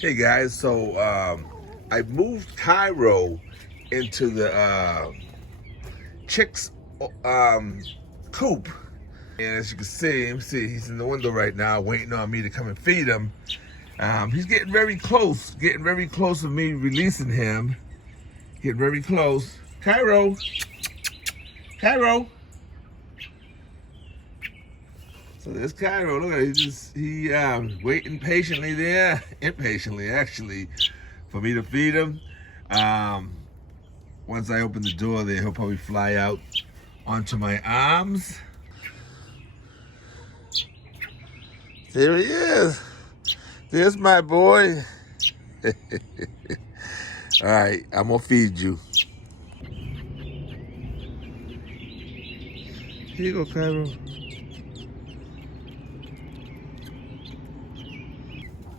Hey guys, so I moved Kyro into the chick's coop, and as you can see, he's in the window right now, waiting on me to come and feed him. He's getting very close to me releasing him. Getting very close. Kyro. So there's Kyro. Look at it. He waiting patiently there, impatiently actually, for me to feed him. Once I open the door there, he'll probably fly out onto my arms. There he is. There's my boy. All right, I'm gonna feed you. Here you go, Kyro.